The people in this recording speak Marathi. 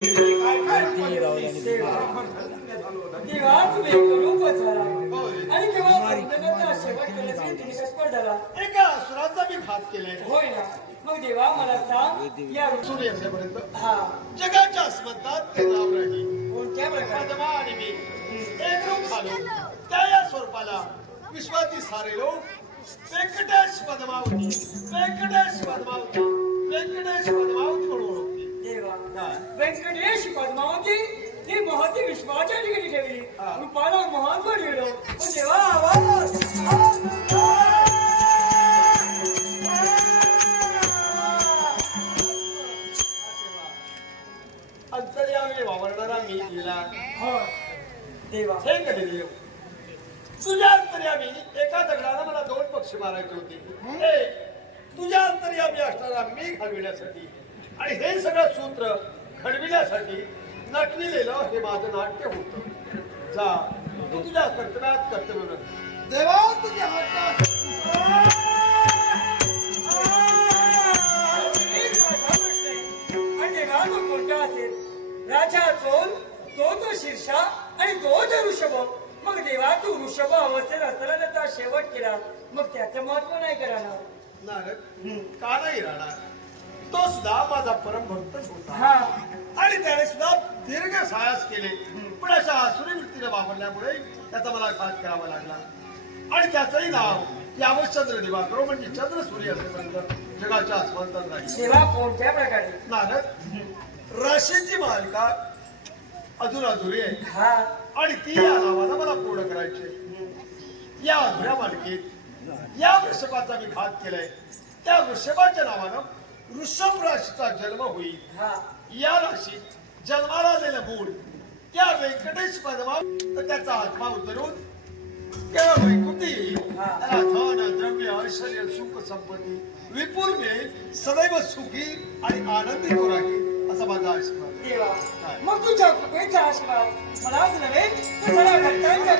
आणि केव्हा प्रत्येकाचा शेवट केल्याचा दिनिकस्पर झाला. एका असुराचा मी घात केलाय. होय ना. मग देवा मला सांग या सूर्य असेपर्यंत हा. जगाच्या अस्मत्तात ते नाव राहील कोणत्या प्रकारे? पद्मा आणि मी एक रूप झालो त्या या स्वरूपाला विश्वाती सारे लोक व्यंकटेश पद्मावती व्यंकटेश काय? व्यंकटेश पद्मावती ही महती विश्वाच्या ठिकाणी ठेवली हा. देवा आवाज अंतर्यामी वावरणारा मी लिहिला देवा हे कधी देव तुझ्या अंतर्यामी एका दगडाला मला दोन पक्षी मारायचे होते हे तुझ्या अंतर्यामी असणारा मी घडविण्यासाठी आणि हे सगळं सूत्र घडविण्यासाठी नटविलेलं हे माझं नाट्य होत. जा तू तुझ्या कर्तव्यात कर्तव्य कर. देवा तुझ्या हातात राजा चोल तो तो शीर्षा आणि तो जो ऋषभ. मग देवा तू ऋषभ अवस्थेत असताना त्याचा शेवट केला. मग त्याचं महत्त्व नाही करणार नारद का नाही राहणार? तो सुद्धा माझा परम भक्तच होता. हा. आणि त्याने सुद्धा दीर्घ साहस केले. पण अशा आसुरी वृत्तीने वापरल्यामुळे त्याचा मला घात करावा लागला. आणि त्याचंही नाव यावश्चंद्र दिवाकरो म्हणजे चंद्र सूर्य जगाच्या आसमंतात राहील. देवा कोणत्या प्रकारे? नारद राशींची मालिका अधून अधुरी आहे. आणि ती या नावानं मला पूर्ण करायची. या अधुऱ्या मालिकेत या वृषभाचा मी घात केलाय. त्या वृषभाच्या नावानं वृषभ राशीचा जन्म होईल. हा. या राशीत जन्माला आलेलं मूळ त्या व्यंकटेश पदमा तर त्याचा आत्मा उतरून वैकुंठी धन द्रव्य ऐश्वर्य सुख संपत्ती विपुल मिळेल सदैव सुखी आणि आनंदी राहील असा माझा आशीर्वाद. देवा मग तुझ्या कृपेचा आशीर्वाद. मलाच नव्हे तर भक्तांच्या